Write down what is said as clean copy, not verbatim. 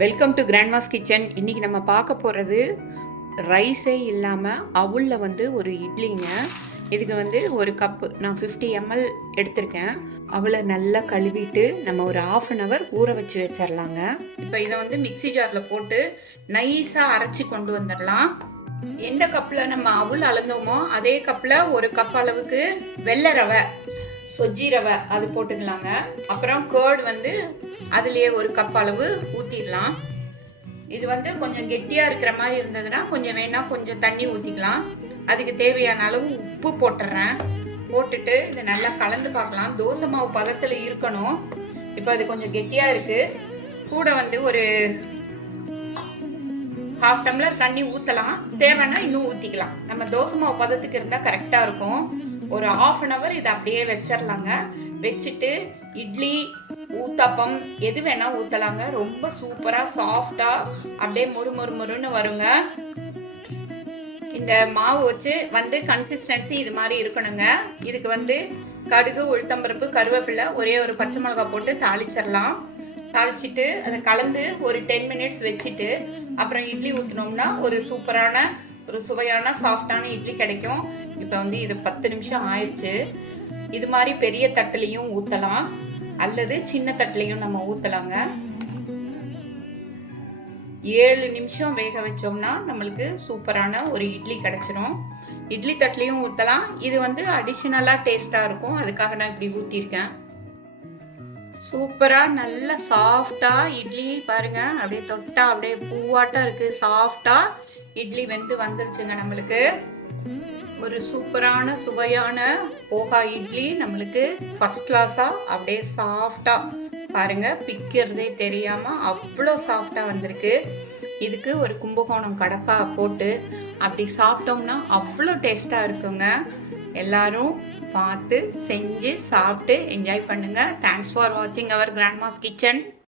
Welcome to Grandma's kitchen. இன்றைக்கி நம்ம பார்க்க போகிறது ரைஸே இல்லாமல் அவுளில் ஒரு இட்லிங்க. இதுக்கு ஒரு கப்பு நான் 50 ml எடுத்திருக்கேன். அவளை நல்லா கழுவிட்டு நம்ம ஒரு 1/2 hour ஊற வச்சிடலாங்க. இப்போ இதை மிக்ஸி ஜாரில் போட்டு நைஸாக அரைச்சி கொண்டு வந்துடலாம். எந்த கப்பில் நம்ம அவுள் அளந்தோமோ அதே கப்பில் ஒரு கப் அளவுக்கு வெள்ளை ரவை, சொஜ்ஜி ரவை அது போட்டுக்கலாங்க. அப்புறம் கேர்டு அதுலேயே ஒரு கப் அளவு ஊற்றிடலாம். இது கொஞ்சம் கெட்டியாக இருக்கிற மாதிரி இருந்ததுன்னா கொஞ்சம் தண்ணி ஊற்றிக்கலாம். அதுக்கு தேவையான அளவு உப்பு போட்டுடுறேன். போட்டுட்டு இதை நல்லா கலந்து பார்க்கலாம். தோசை மாவு பதத்தில் இருக்கணும். இப்போ அது கொஞ்சம் கெட்டியாக இருக்குது. கூட ஒரு 1/2 டம்ளர் தண்ணி ஊற்றலாம். தேவைன்னா இன்னும் ஊற்றிக்கலாம். நம்ம தோசை மாவு பதத்துக்கு இருந்தால் கரெக்டாக இருக்கும். ஒரு 1/2 hour இதை அப்படியே வச்சிடலாங்க. வச்சுட்டு இட்லி, ஊத்தாப்பம் எது வேணா ஊற்றலாங்க. ரொம்ப சூப்பராக சாஃப்டாக அப்படியே மொறுன்னு வருங்க. இந்த மாவு வச்சு கன்சிஸ்டன்சி இது மாதிரி இருக்கணுங்க. இதுக்கு கடுகு, உளுத்தம்பருப்பு, கருவேப்பிலை, ஒரே ஒரு பச்சை மிளகாய் போட்டு தாளிச்சிடலாம். தாளிச்சிட்டு அதை கலந்து ஒரு 10 minutes வச்சுட்டு அப்புறம் இட்லி ஊற்றினோம்னா ஒரு சூப்பரான சுவையான சாஃப்டான இட்லி கிடைக்கும். இப்போ இது 10 நிமிஷம் ஆயிடுச்சு. இது மாதிரி பெரிய தட்டுலையும் ஊற்றலாம் அல்லது சின்ன தட்டுலையும் நம்ம ஊற்றலாங்க. 7 நிமிஷம் வேக வச்சோம்னா நம்மளுக்கு சூப்பரான ஒரு இட்லி கிடைச்சிரும். இட்லி தட்டுலையும் ஊற்றலாம். இது அடிஷ்னலாக டேஸ்டாக இருக்கும். அதுக்காக நான் இப்படி ஊற்றிருக்கேன். சூப்பராக நல்ல சாஃப்டாக இட்லி பாருங்க. அப்படியே தொட்டா அப்படியே பூவாட்டம் இருக்குது. சாஃப்டாக இட்லி வந்துருச்சுங்க. நம்மளுக்கு ஒரு சூப்பரான சுவையான போகா இட்லி நம்மளுக்கு ஃபர்ஸ்ட் கிளாஸாக அப்படியே சாஃப்டாக பாருங்க. பிக்கிறதே தெரியாமல் அவ்வளோ சாஃப்டாக வந்திருக்கு. இதுக்கு ஒரு கும்பகோணம் கடக்காய் போட்டு அப்படி சாப்பிட்டோம்னா அவ்வளோ டேஸ்டாக இருக்குங்க. எல்லாரும் பார்த்து செஞ்சு சாப்பிட்டு என்ஜாய் பண்ணுங்க. தேங்க்ஸ் ஃபார் வாட்சிங் அவர் கிராண்ட்மாஸ் கிச்சன்.